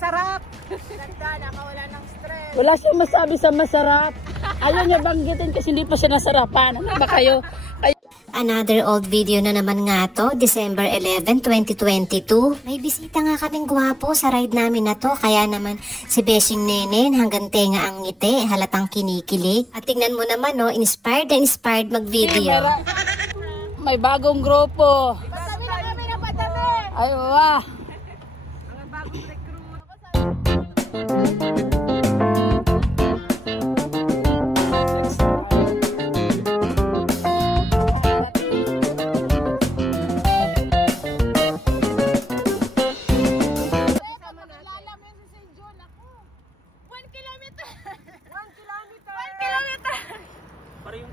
Masarap. Ganda, nakawala ng stress. Wala siyang masabi sa masarap. Ayaw niya banggitin kasi hindi pa siya nasarapan. Ano ba kayo? Another old video na naman nga to, December 11, 2022. May bisita nga kaming gwapo sa ride namin na to, kaya naman si Beshing Nenen hanggang tenga ang ngiti, halatang kinikilig. At tingnan mo naman no, inspired na inspired mag-video. May bagong grupo. Patabi na kami na patabi. Ay, wah. Mga bagong recruit.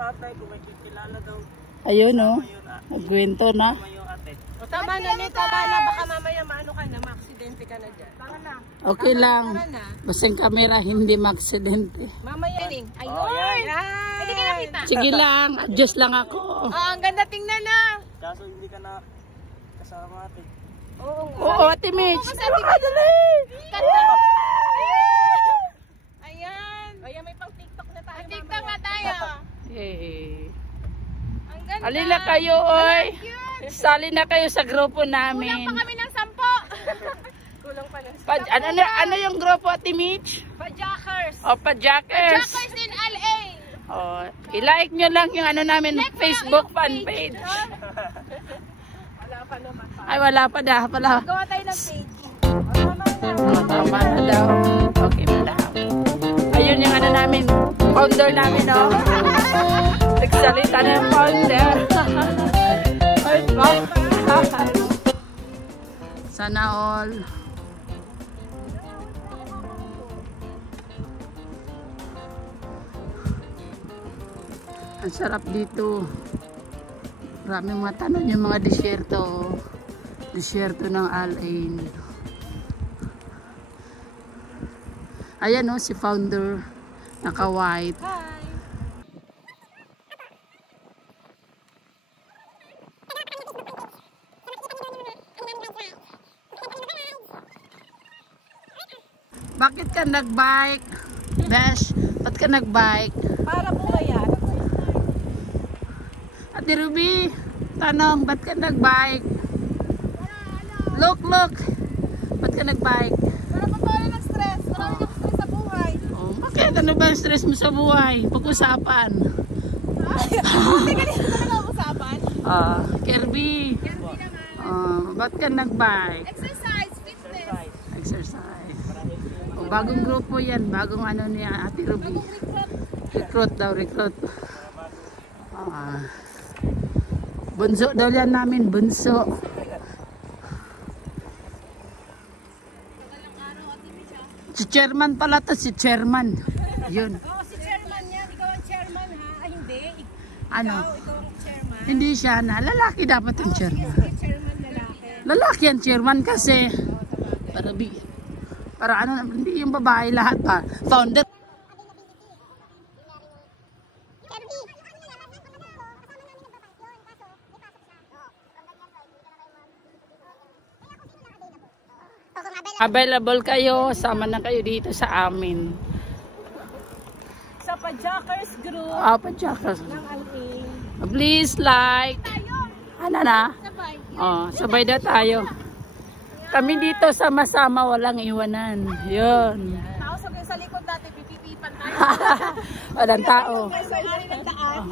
Tatay ko may kikilala daw. Ayun no. Nagkwento na. O tama na ni, tama na. Baka mamaya maano ka na, maaksidente ka na dyan. Tama na. Okay lang. Basta yung camera hindi maaksidente. Mamaya ning. Ayun! Pwede ka nakita. Sige lang. Adjust lang ako. Ang ganda tingnan na. Kaso hindi ka na kasama ate. Oo, Ate Mitch. Dali! Ayan. Ayan, may pang TikTok na tayo. TikTok na tayo. Yay. Ang ganda. Alila kayo, oy. Sali na kayo sa grupo namin. Kulang pa kami ng 10. Kulang pa ng 10. Ano yung grupo, Ate Mitch? Pajakers. O, Pajakers. Pajakers in LA. O, i-like nyo lang yung ano namin, Facebook fan page. Wala pa naman. Ay, wala pa dah. Wala. Gawa tayo ng page. Tama na daw. Okay mo daw. Ayun yung ano namin, founder namin, no? Nagsalita na yung founder. Sana all. Ang sarap dito. Maraming mga tanong yung mga disyerto. Disyerto ng Al-Ain. Ayan o, si founder. Naka-white. Hi. Bakit ka nag-bike? Besh, ba't ka nag-bike? Para po kaya. Ate Ruby, tanong, ba't ka nag-bike? Look, look. Ba't ka nag-bike? Para pagkawala ng stress. Marami ng stress sa buhay. Oh, bakit? Ano ba ang stress mo sa buhay? Pag-usapan. Hindi ka dito talaga usapan. Kirby. Kirby naman. Ba't ka nag-bike? Exercise, fitness. Exercise. Oh, bagong grupo yan. Bagong ano ni Ate Ruby. Recruit daw, recruit. Bunso daw yan namin, bunso. Si chairman pala to, si chairman. Yun. Oo, si chairman yan. Ikaw ang chairman ha. Ay, hindi. Ano? Ikaw ang chairman. Hindi siya na. Lalaki dapat ang chairman. Sige, chairman lalaki. Lalaki ang chairman kasi. Para ano, hindi yung babae lahat pa. Founder. Available kayo, sama na kayo dito sa amin. Sa Pajakers group Pajakers. ng Al-Ain. Please like. Ano na? Sabay na tayo. Kami dito sama-sama, walang iwanan. Yun. Tao sa likod natin, pipipipan tayo. Walang tao. Sa ilalim ng daan.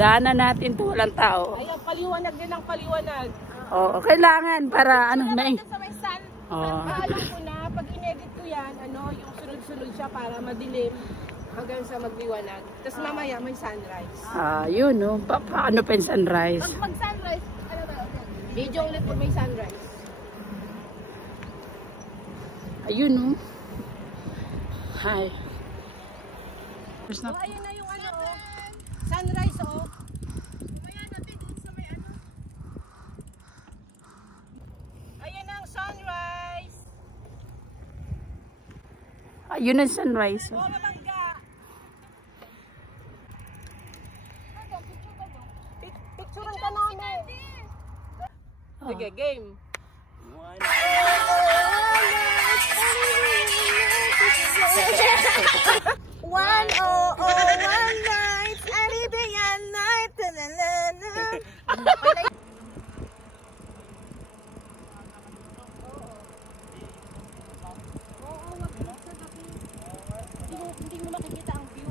Daanan natin to, walang tao. Ayan, paliwanag din ang paliwanag. Oo, kailangan para ano, may... Sa may sun. Oo. Alam ko na, pag in-edit ko yan, yung sunod-sunod siya para madilim hanggang sa magliwanag. Tapos mamaya may sunrise. Yun, no? Paano pa yung sunrise? Pag sunrise, ano ba? Video ulit pag may sunrise. Ayun, no? Hi. Ayun na yung ano, sunrise, oh. Mamaya natin dun sa may ano. Ayan ang sunrise. Ayun ang sunrise. Oh, mabangga. Picturean ka namin. Sige, game. One night, Arabian night. Hindi mo makikita ang view.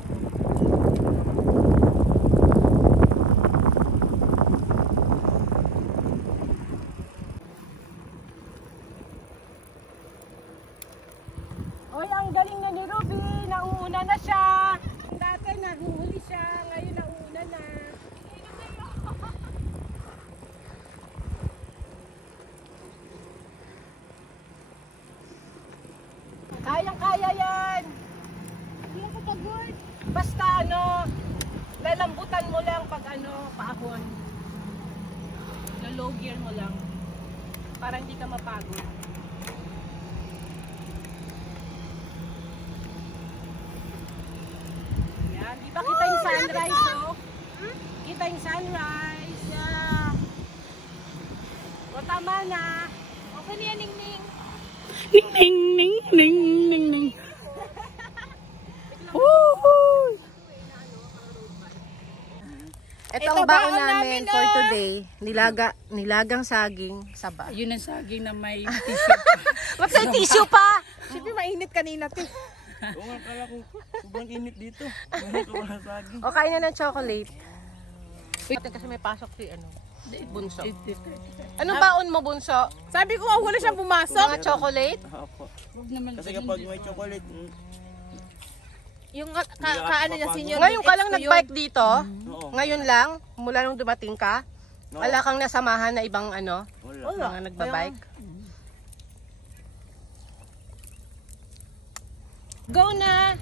Oy, ang galing na ni Ruby. Nauuna na siya. Dati nahuhuli siya. Ngayon nauuna na. Kayang-kaya yan. Hindi ako pagod. Basta lalambutan mo lang pag paahon. Low gear mo lang. Para hindi ka mapagod. Yan. Di ba kita yung sunrise, oh? Kita yung sunrise. Yeah. O, tama na. Okay niya, Ning-Ning. Ning ning ning ning ning. Woohoo! Ito ang baon namin for today. Nilagang saging saba. Yun ang saging na may tissue. Wag sa tissue pa. Siyempre mainit kanina, te. Oo nga, kala ko sobrang init dito. Ano ka wala saging? O, kain na ng chocolate. Wait, kasi may pasok si Bunso. Anong baon mo, Bunso? Sabi ko, wala siyang pumasok. Mga chocolate? Opo. Kasi kapag may chocolate, Yung kaano niya sinyo. Ngayon ka lang nag-bike dito? Ngayon lang? Mula nung dumating ka? Wala kang nasamahan na ibang mga nagbabike? Go na!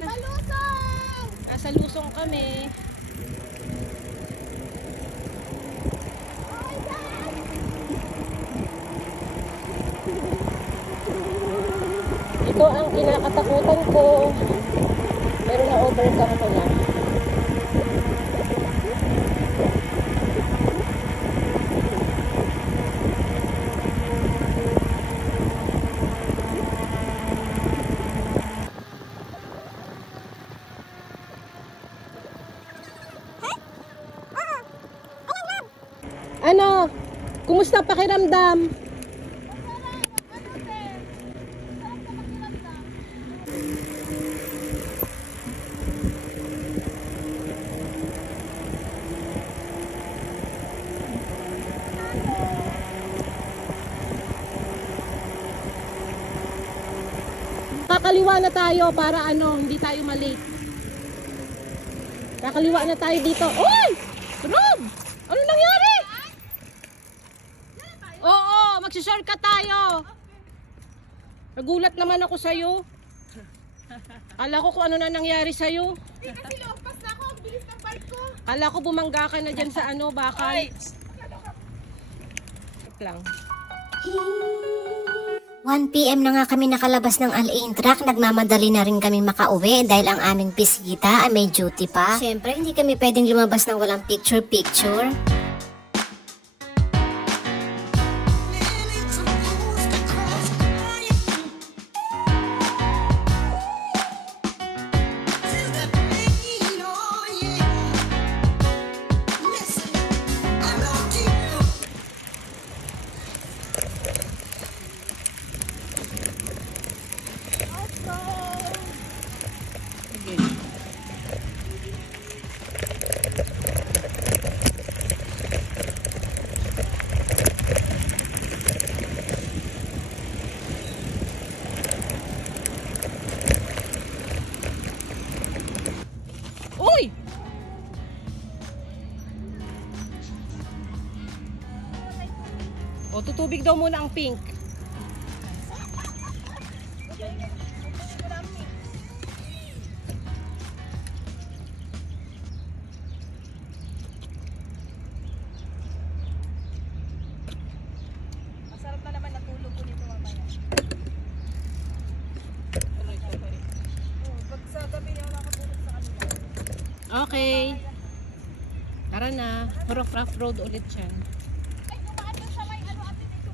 Malusong! Nasa Lusong kami. Ito ang kinakatakutan ko. Pero na-overcome ko na. Ano? Kumusta pakiramdam? Kakaliwa na tayo para hindi tayo malate. Kakaliwa na tayo dito. Oy! Rob! Ano nangyari? Oo, magsi-shortcut tayo. Nagulat naman ako sa'yo. Kala ko kung ano na nangyari sa'yo. Hindi kasi lumpas na ako, ang bilis ng bike ko. Kala ko bumangga ka na dyan sa bakal. Lang. 1 PM na nga kami nakalabas ng Al-Ain Track. Nagmamadali na rin kami makauwi dahil ang aming bisita ay may duty pa. Siyempre, hindi kami pwedeng lumabas ng walang picture-picture. Uy! O, tutubig daw muna ang pink. Masarap na naman natulog ko nito mamaya. Pag sa gabi niya nakatulog sa kanila. Okay. Tara na. Rough road ulit siya. Ay, dumaan doon sa may atin ito.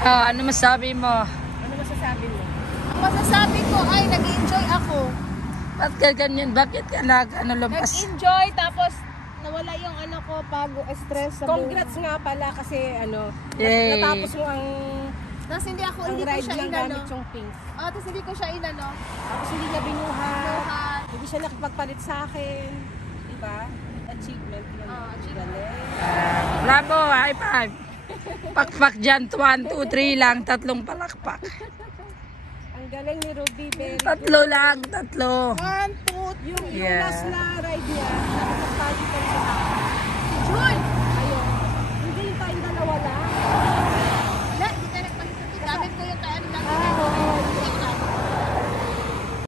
Ano masabi mo? Ano masasabi mo? Ang masasabi ko ay nag-enjoy ako. Ba't ka ganyan? Bakit ka lumpas? Nag-enjoy tapos nawala yung ko stress sa Congrats nga pala kasi Yay. natapos mo ang Tapos hindi ko ride siya lang inano. gamit yung pink. Tapos hindi ko siya inano. Tapos hindi niya binuhat. Binuhat. Hindi siya nakipagpalit sa akin. Diba? Achievement yun. Achievement. Galing. Bravo, high five. Pakpak dyan, 1, 2, 3 lang, 3 palakpak. Ang galing ni Ruby. Very good. 3 lang, 3. 1, 2, Yung Yeah. last na ride niya, nakapagpalit pa siya. June!